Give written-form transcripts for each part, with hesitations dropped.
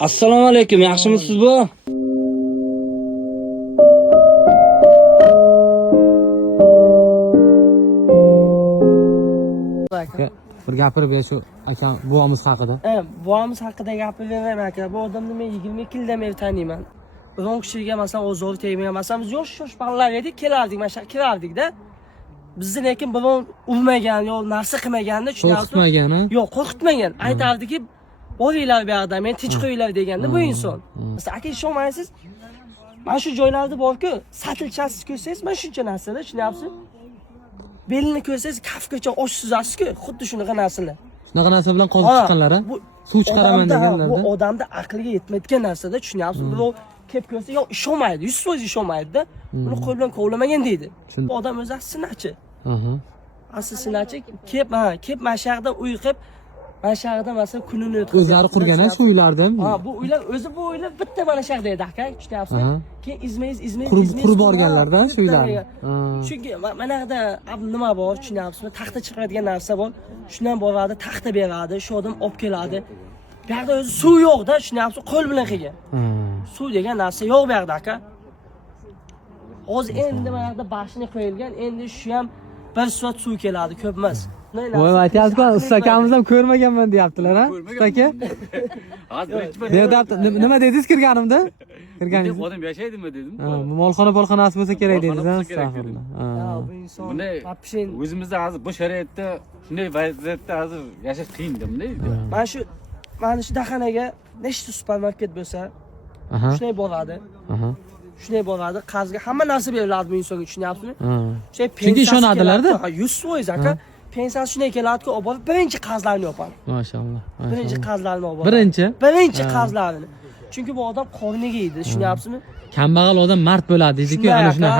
Assalomu alaykum, yaxshimisiz bu? Bir gapirib ber shu akam buvamiz haqida. Buvamiz haqida gapiravermayman aka. Bu odamni men 22 yildan beri taniyman. Biron kishiga masalan o'zori tegmagan. Masalan biz yosh bolalar edik, kelardik, mana shu kirardik-da. Bizni lekin biron urmagan, yo narsa qilmaganda, tushunyapsizmi? Qo'rqitmagan, ha? Yo'q, qo'rqitmagan. Aytardiki, "Boringlar bu yoqdan, men tinch qo'yinglar" deganda bu inson. Masalan, aka ishonmaysiz? Mana shu joylarda bor-ku, satilchasiz ko'rsangiz, mana shuncha narsalar, tushunyapsiz? Belini ko'rsangiz, kafgacha osh suzasiz-ku, xuddi shunaqa narsalar. Shunaqa narsa bilan qozib chiqqanlar, ha? Suv chiqaraman deganlarda. Bu odamda aqliga yetmaydigan narsada, tushunyapsiz? Birov kelib ko'rsa, yo'q ishonmaydi, 100% ishonmaydi-da. Uni qo'l bilan kovlamagan deydi. Bu odam o'zi sinachi. Asli sinachi kelib mana shu yerda uy qilib, mana shu yerda masalan kunini o'tkazadi. O'zlari qurgan-a shu uylarni? Bu uylar bu uylar bitta mana shu yerda edi aka, tushunyapsizmi? Keyin izmayiz qurib borganlarda shu uylarni. Chunki mana yerda nima bor, tushunyapsizmi? Taxta chiqadigan narsa bor. Shundan boradi, taxta beradi, shu odam olib keladi. Bu yerda o'zi suv yo'q-da, tushunyapsiz? Qo'l bilan qilgan. Suv degan narsa yo'q bu yerda aka. Hozir endi mana yerda bashni qo'yilgan, endi shu ham bir soat suv keladi, ko'p emas. Voy, aytyapsiz-ku, ustakamiz ham ko'rmaganman deyaptilar, ha? Ustaka? Nima dedingiz kirganimda? Kirganingiz. Odam yashaydimi dedim. Molxona polxonasi bo'lsa kerak dedingiz, ha? Astag'firullah. Bu inson Bunday o'zimizda hozir bu sharoitda shunday vaziyatda hozir yashash qiyin-da bunday. Mana shu daxanaga nechta supermarket bo'lsa, shunday bo'ladi. Shunday bo'ladi, qarzga hamma narsa beriladi bu insonga, tushunyapsizmi? Chunki ishonadilar-da. 100% aka. Pensiyasi shunday keladi-ku, olib birinchi qarzlarni yopadi. Mashallah. Birinchi qarzlarni olib. Birinchi qarzlarini. Chunki bu odam qorniga yeydi, tushunyapsizmi? Kambag'al odam mard bo'ladi deydi-ku, ana shunday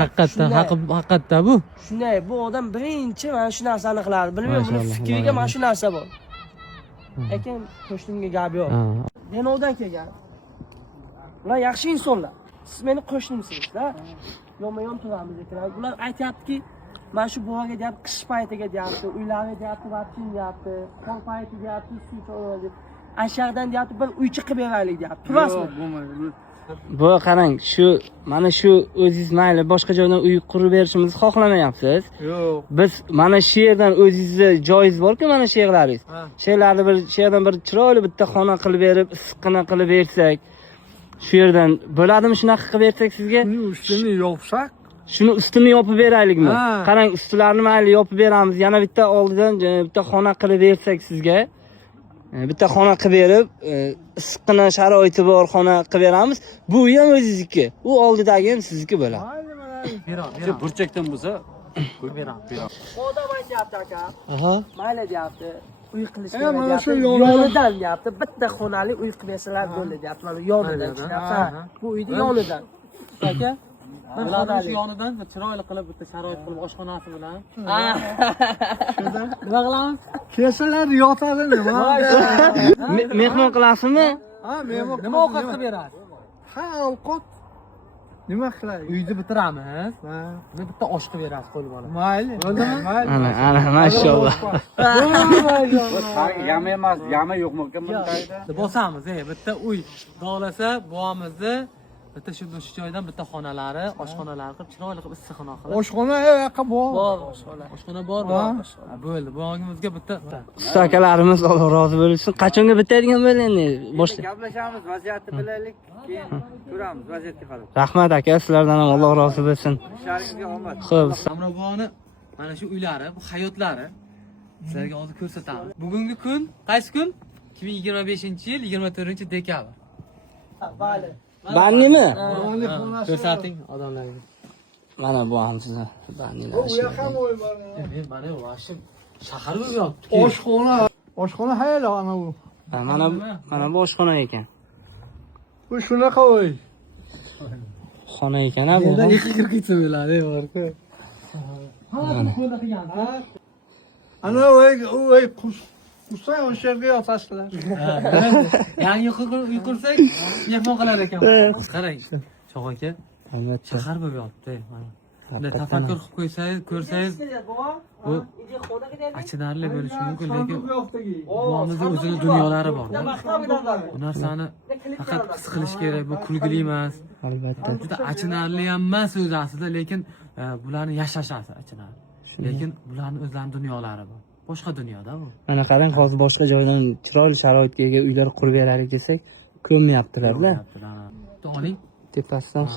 haqiqatda bu. Shunday, bu odam birinchi mana shu narsani qiladi. Bilmayman, buni fikriga mana shu narsa bor. Lekin qo'shnimga gap yo'q. Denovdan kelgan. Ular yaxshi insonlar. Siz meni qo'shnimsiz-da. Yonma-yon turamiz ekan. Ular aytayaptiki, mana shu buvaga deyapti, qish paytiga deyapti, uylarga deyapti, vatin deyapti, qor payti deyapti, suv cho'radi. Ashaqdan deyapti, bir uychi qilib beraylik deyapti. Turasizmi? Bu qarang, mana shu o'zingiz mayli boshqa joydan uy qurib berishimizni xohlamayapsiz. Yo'q. Biz mana shu yerdan o'zingizga joyiz bor-ku, mana shu yerlaringiz. Shu yerlarni shu yerdan bir chiroyli bitta xona qilib berib, issiqqina qilib bersak, shu yerdan bo'ladimi shunaqa qilib bersak sizga? Ustini yopsak, Shuni ustini yopib beraylikmi? Qarang, ustlarini mayli yopib beramiz. Yana bitta oldidan bitta xona qilib bersak sizga. Bitta xona qilib berib, issiqqina sharoiti bor xona qilib beramiz. Bu uy ham o'zingizniki. U oldidagi ham sizniki bo'ladi. shu burchakdan bo'lsa, beramiz. Odam aytayapti aka. Mayli deyapti. Uy qilish mana shu yonidan deyapti. Bitta xonali uy qilib bersalar bo'ldi deyapti. Mana yonidan tushunyapsan? Bu uyning yonidan. Aka, Bularni shu yonidan chiroyli qilib bitta sharoit qilib oshxonasi bilan. Nima qilamiz? Kelsalar yotadi nima? Mehmon qilasizmi? Mehmon. Nima ovqat qilib berasiz? Ovqat. Nima qilaylik? Uyni bitiramiz. Uni bitta osh qilib berasiz qo'l bola. Mayli. Bo'ldimi? Ana, mashallah. Yama emas, yama yo'qmi bundayda? Bosamiz, bitta uy dolasa buvamizni bitta shu joydan bitta xonalari, oshxonalari qilib chiroyli qilib issiqxona qilib. Oshxona yoqqa bor. Oshxona bormi? Bo'ldi. Buvangimizga bitta. Usta akalarimiz Alloh rozi bo'lsin. Qachonga bitadigan bo'ladi boshla. Gaplashamiz, vaziyatni bilaylik, keyin ko'ramiz vaziyatga qarab. Rahmat aka, sizlardan ham Alloh rozi bo'lsin. Ishlaringizga omad. Xo'p, Amro buvani mana shu uylari, bu hayotlari sizlarga hozir ko'rsatamiz. Bugungi kun qaysi kun? 2025-yil 24-dekabr. Vale. Bannimi? Ko'rsating odamlarga. Mana bu ham sizlar. Bannilar. Bu yoqqa o'y bor. Men mana vashim shahar bo'lib yotibdi. Oshxona hayal ana bu. Mana bu oshxona ekan. Bu shunaqa o'y. Xona ekan-a bu. Yerdan ikki kirgitsa bo'ladi, bor-ku. Qo'lda qilgan, ha? Ana o'y Qusay o'sha yerga yotasizlar. Yangi uy qursak, mehmon qilar ekan. Qarang, Shoh aka. Shahar bo'lib yotibdi mana. tafakkur qilib qo'ysangiz, ko'rsangiz bu achinarli bo'lishi mumkin, lekin buamizning o'zini dunyolari bor. Bu narsani faqat his qilish kerak, bu kulgili emas. Albatta. Juda achinarli ham emas o'zi aslida, lekin bularni yashashasi achinarli. Lekin bularning o'zlarining dunyolari bor. Boshqa dunyoda bu. Mana qarang, hozir boshqa joydan chiroyli sharoitga ega uylar qurib beraylik desak, ko'nmayaptilar-da. Oling. Tepasidan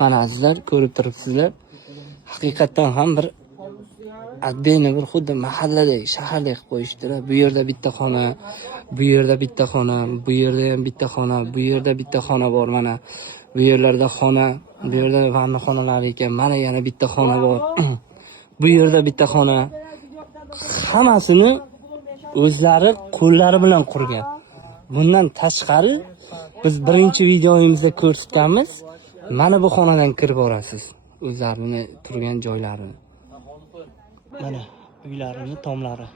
mana azizlar ko'rib turibsizlar. Haqiqatdan ham bir отдельно bir xuddi mahalladek, shahardek qilib qo'yishdilar. Bu yerda bitta xona, bu yerda bitta xona, bu yerda ham bitta xona, bu yerda bitta xona bor mana. Bu yerlarda xona, bu yerda vanna xonalari ekan, mana yana bitta xona bor. Bu yerda bitta xona. Hammasini o'zlari qo'llari bilan qurgan. Bundan tashqari biz birinchi videomizda ko'rsatganmiz. Mana bu xonadan kirib borasiz. O'zlarini turgan joylarini. Mana uylarini tomlari.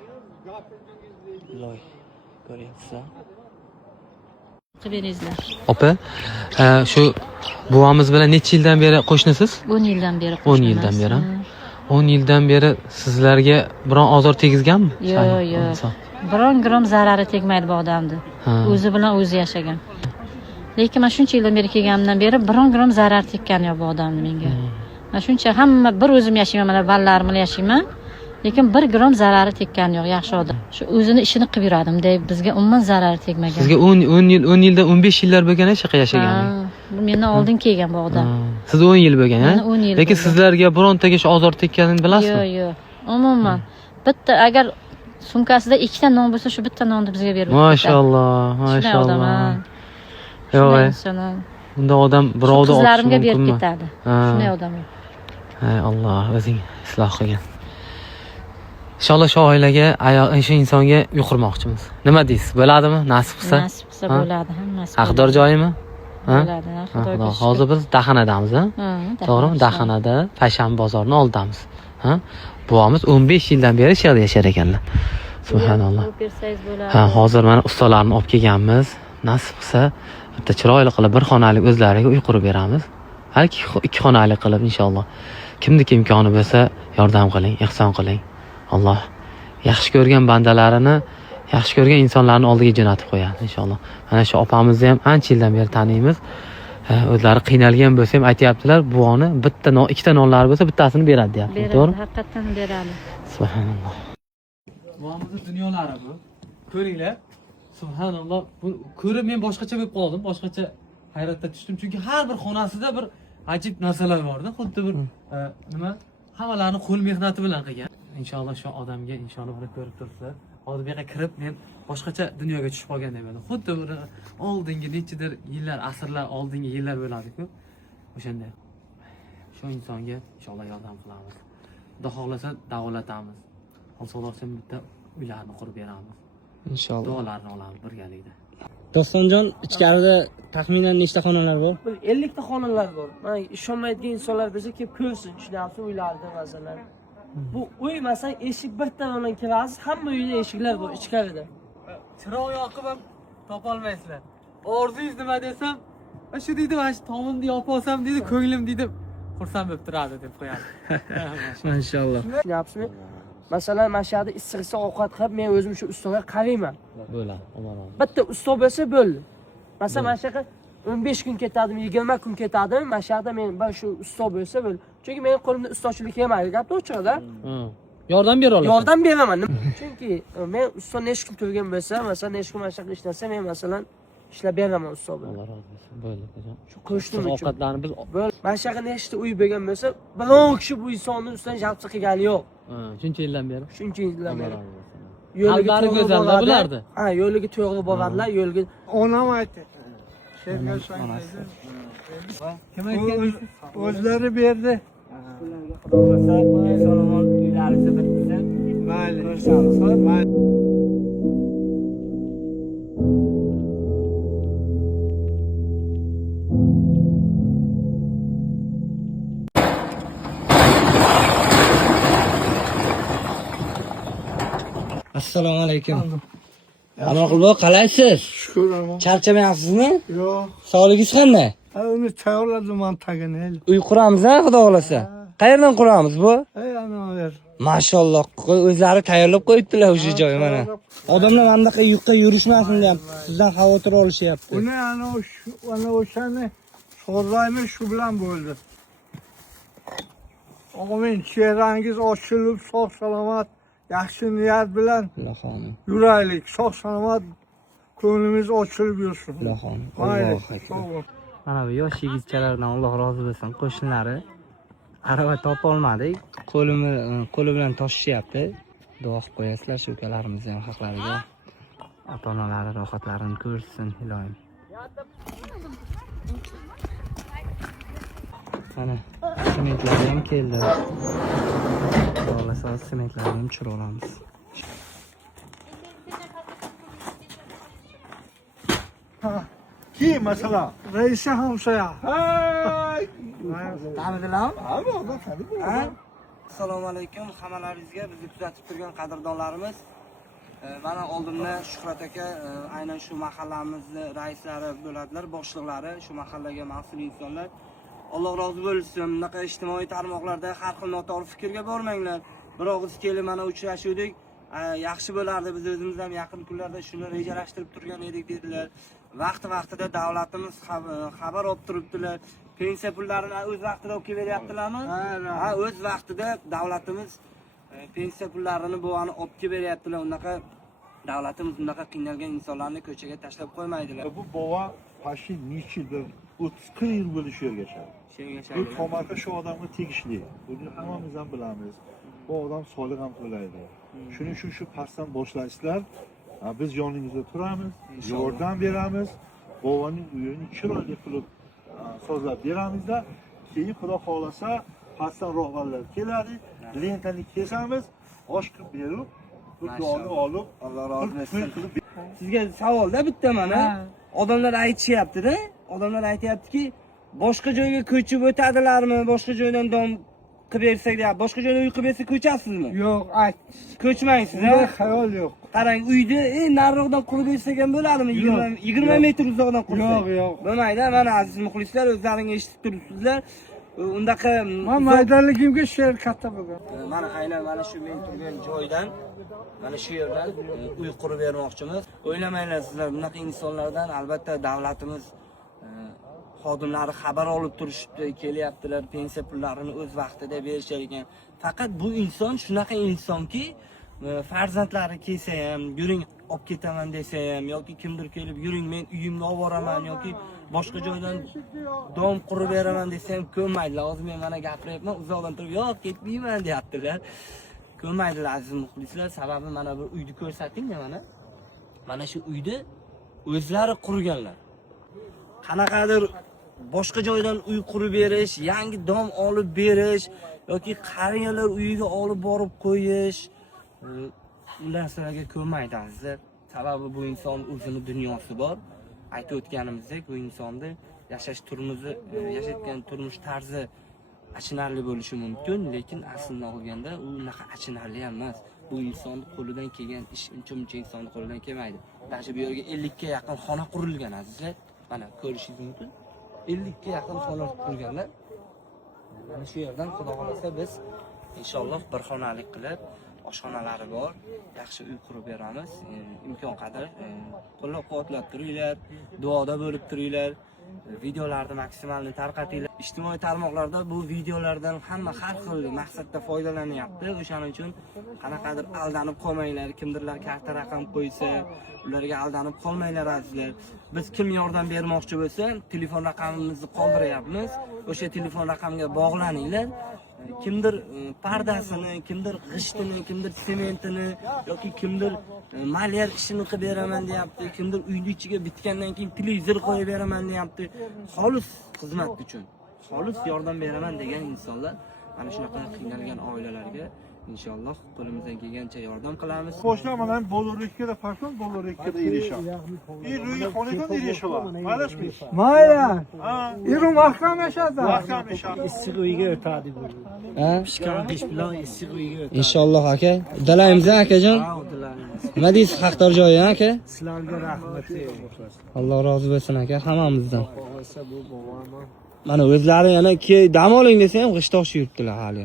Loy. Ko'ryapsizlar? Beringizlar. Opa, shu buvamiz bilan necha yildan beri qo'shnisiz? 10 yildan beri 10 yildan beri. 10 yildan beri sizlarga biron ozor tegizganmi? Yo'q. Biron gram zarari tegmaydi bu odamni. O'zi bilan o'zi yashagan. Lekin men shuncha yildan beri kelganimdan beri biron gram zarar tekkani yo'q bu odamni menga. Men shuncha hamma bir o'zim yashayman, mana balalarim bilan yashayman. Lekin bir gram zarari tekkani yo'q, yaxshi odam. Shu o'zini ishini qilib yuradim deb bizga umuman zarari tegmagan. Sizga 10 yildan 15 yillar bo'lgan shaqa yashagan. Bu mendan oldin kelgan bu odam. Siz 10 yil bo'lgan, ha? Lekin sizlarga birontaga shu ozor tekkanini bilasizmi? Yo'q. Umuman bitta agar sumkasida 2 ta non bo'lsa, shu bitta nonni bizga berib ketadi. Maşallah. Yo'q. Unda odam birovda o'tishi qizlarimga berib mumkinmi? ketadi. Shunday odam. Hay Alloh, o'zing isloh qilgin. Inshaalloh shu oilaga, shu insonga uy qurmoqchimiz. Nima deysiz? Bo'ladimi? Nasib qilsa? Nasib qilsa bo'ladi, hammasi. Haqdor joyimi? Bo'ladi, Xudo. Hozir biz Daxanadamiz, ha? To'g'rimi? Daxanada Payshanba bozorining oldidamiz. Ha? Buvamiz 15 yildan beri shu yerda yashar ekanlar. Subhanalloh. Bersangiz bo'ladi. Ha, hozir mana ustalarni olib kelganmiz. Nasib qilsa, bitta chiroyli qilib bir xonalik o'zlariga uy qurib beramiz. Balki 2 xonalik qilib inshaalloh. Kimniki imkoni bo'lsa, yordam qiling, ihson qiling. Alloh yaxshi ko'rgan bandalarini, yaxshi ko'rgan insonlarni oldiga jo'natib qo'yadi inshaalloh. Mana shu opamizni ham ancha yildan beri taniymiz. O'zlari qiynalgan bo'lsa ham aytayaptilar, buvoni bitta ikkita nonlari bo'lsa, bittasini beradi deyapti. To'g'rimi? Haqiqatan beradi. Subhanalloh. Buvamizning dunyolari bu. Ko'ringlar. Subhanalloh. Bu ko'rib men boshqacha bo'lib qoldim, boshqacha hayratga tushdim. Chunki har bir xonasida bir ajib narsalar bor-da, xuddi bir nima, hammalarni qo'l mehnati bilan qilgan. Inshaalloh shu odamga inshaalloh buni ko'rib turibsizlar. Hozir bu yerga kirib men boshqacha dunyoga tushib qolgan deyman. Xuddi bir oldingi nechidir yillar, asrlar oldingi yillar bo'ladi-ku. O'shanda shu insonga inshaalloh yordam qilamiz. Xudo xohlasa davolatamiz. Xo'sh, bitta uylarni qurib beramiz. Inshaalloh. Duolarni olamiz birgalikda. Dostonjon, ichkarida taxminan nechta xonalar bor? 50 ta xonalar bor. Mana ishonmaydigan insonlar bizga kelib ko'rsin, shunaqa uylarda masalan. Bu uy masalan eshik bitta bilan kirasiz, hamma uyda eshiklar bor ichkarida. Chiroq yoqib ham topolmaysizlar. Orzungiz nima desam, shu deydi, mana shu tomimni yopib olsam deydi, ko'nglim deydi, xursand bo'lib turadi deb qo'yadi. Mashalloh. Tushunyapsizmi? Masalan, mana shu yerda issiqsa ovqat qilib, men o'zim shu ustoga qarayman. Bo'ladi, Alloh razı. Bitta usto bo'lsa bo'ldi. Masalan, mana shu yerga 15 kun ketadimi, 20 kun ketadimi, mana shu yerda men shu usto bo'lsa bo'ldi. Chunki mening qo'limda ustochilik kelmaydi, gapni o'chirada. Yordam bera olaman. Yordam beraman. Chunki men usto necha kun turgan bo'lsa, masalan, necha kun mana shu yerda ishlasa, men masalan ishlab beraman usto bilan. Alloh razı olsun. Bo'ldi, hocam. Shu qo'shnim uchun. Ovqatlarni biz Mana shu yerga nechta uy bo'lgan bo'lsa, biron kishi bu insonni ustidan jalb qilgani yo'q. shuncha yildan beri. Shuncha yildan beri. Qalblari go'zalda bulardi. Ha, yo'liga to'g'ri boradilar, yo'lga. Onam aytdi. Kim aytgan? O'zlari berdi. Mayli. Mayli. Assalomu alaykum. Aloqilboq, qalaysiz? Shukur ama. Charchamayapsizmi? Yo'q. Sog'ligingiz qanday? Uni tayyorladim man tagini. Uy quramiz-a, xudo xolasa. Qayerdan quramiz bu? Ey anaver. Mashalloh, o'zlari tayyorlab qo'yibdilar o'sha joy mana. Odamlar bundaqa yuqqa yurishmasin deyapti. Sizdan xavotir olishyapti. Buni ana o'shani sozlaymiz shu bilan bo'ldi. Amin, chehrangiz ochilib, sog' salomat, yaxshi niyat bilan Ilohim. yuraylik. Sog' salomat ko'nglimiz ochilib yursin. Ilohim. Mayli. Allohu akbar. Mana bu yosh yigitchalardan Alloh rozi bo'lsin. Qo'shnilari arava topolmadik. Qo'li bilan toshishyapti. Duo qilib qo'yasizlar shu ukalarimiz ham haqlariga. Ota-onalari rohatlarini ko'rsin, ilohim. Mana sementlar ham keldi. Xohlasa sementlarni ham tushirib olamiz. Kim mesela? Reisi hamsoya. Tanidilar? Assalomu alaykum hammalaringizga, bizni kuzatib turgan qadrdonlarimiz. Mana oldimda Shuhrat aka, aynan shu mahallamizni raislari bo'ladilar, boshliqlari, shu mahallaga mas'ul insonlar. Alloh rozi bo'lsin. Bunaqa ijtimoiy tarmoqlarda har xil noto'g'ri fikrga bormanglar. Bir og'iz kelib mana uchrashuvdik. Yaxshi bo'lardi, biz o'zimiz ham yaqin kunlarda shuni rejalashtirib turgan edik dedilar. Vaqti-vaqtida davlatimiz xabar olib turibdilar. Pensiya pullarini o'z vaqtida olib beryaptilarmi? Ha, o'z vaqtida davlatimiz pensiya pullarini bo'g'ani olib beryaptilar. Unaqa davlatimiz unaqa qiynalgan insonlarni ko'chaga tashlab qo'ymaydilar. Bu bova pashi nechidir 30-40 yil bo'ldi shu yerga yashadi. Bu tomorqa shu odamga tegishli. Buni hammamiz ham bilamiz. Bu odam soliq ham to'laydi. Shuning uchun shu pastdan boshlaysizlar. Biz yoningizda turamiz, yordam beramiz. Bovaning uyini chiroyli qilib sozlab beramizda. Keyin Xudo xolasa pastdan rahbarlar keladi, lentani kesamiz, osh qilib berib, bu duoni olib, Alloh rozi bo'lsin. Sizga savolda bitta mana odamlar aytishyapti-da. Odamlar aytayaptiki, boshqa joyga ko'chib o'tadilarmi? Boshqa joydan dom qilib bersak deyapti. Boshqa joyda uy qilib bersa ko'chasizmi? Yo'q, ayt. Ko'chmaysiz, Bunday ha? xayol yo'q. Qarang, uyni nariroqdan qurib bersak ham bo'ladimi? 20 metr uzoqdan qursak. Yo'q. Bo'lmaydi, mana aziz muxlislar, o'zlaringiz eshitib turibsizlar. Undaqa Men maydaligimga she'r katta bo'lgan. mana aynan mana shu men turgan joydan mana shu yerdan uy qurib bermoqchimiz. O'ylamanglar sizlar, bunaqa insonlardan albatta davlatimiz xodimlari xabar olib turishibdi, kelyaptilar, pensiya pullarini o'z vaqtida berishar ekan. Faqat bu inson shunaqa insonki, farzandlari kelsa ham, yuring olib ketaman desa ham yoki kimdir kelib yuring men uyimga olib boraman yoki boshqa joydan dom qurib beraman desa ham ko'nmaydilar. Hozir men mana gapiryapman, uzoqdan turib yo'q ketmayman deyaptilar. Ko'nmaydilar aziz muxlislar, sababi mana bu uyni ko'rsating-da mana. Mana shu uyni o'zlari qurganlar. Qanaqadir boshqa joydan uy qurib berish, yangi dom olib berish yoki qariyalar uyiga olib borib qo'yish bu narsalarga ko'nmaydi azizlar. Sababi bu inson o'zini dunyosi bor. Aytib o'tganimizdek, bu insonni yashayotgan turmush tarzi achinarli bo'lishi mumkin, lekin aslida olganda u unaqa achinarli emas. Bu inson qo'lidan kelgan ish uncha insonni qo'lidan kelmaydi. Mana bu yerga 50 ga yaqin xona qurilgan azizlar. Mana ko'rishingiz mumkin. 50 ga yaqin xona qurilganlar. Mana shu yerdan Xudo xolasa biz inshaalloh bir xonalik qilib, oshxonalari bor, yaxshi uy qurib beramiz. Imkon qadar qo'llab-quvvatlab turinglar, duoda bo'lib turinglar. Videolarni maksimalni tarqatinglar. Ijtimoiy tarmoqlarda bu videolardan hamma har xil maqsadda foydalanyapti. O'shaning uchun qanaqadir aldanib qolmanglar. Kimdirlar karta raqam qo'ysa, ularga aldanib qolmanglar azizlar. Biz kim yordam bermoqchi bo'lsa, telefon raqamimizni qoldiryapmiz. O'sha telefon raqamga bog'laninglar. Kimdir pardasini, kimdir g'ishtini, kimdir sementini yoki kimdir malyar ishini qilib beraman deyapti, kimdir uyning ichiga bitgandan keyin televizor qo'yib beraman deyapti. Xolis xizmat uchun, xolis yordam beraman degan insonlar mana shunaqa qiynalgan oilalarga inshaalloh qo'limizdan kelgancha yordam qilamiz. Boshlar mana $2'da farklı $2'da erişiyor. Ruhi xonadon erişiyor. Paylaşmış. Mayli. Ha, Irum mahkam yashadi. mahkam yaşadı. Issiq uyga o'tadi bu. Ha? Pishgan ish bilan issiq uyga o'tadi. Inshaalloh aka. Udalaymiz akajon. Nima deysiz haqdor joyi aka? Sizlarga rahmat. Alloh rozi bo'lsin aka hammamizdan. Qolsa bu bovani mana o'zlari yana dam oling desa ham g'isht toshib yuribdilar hali.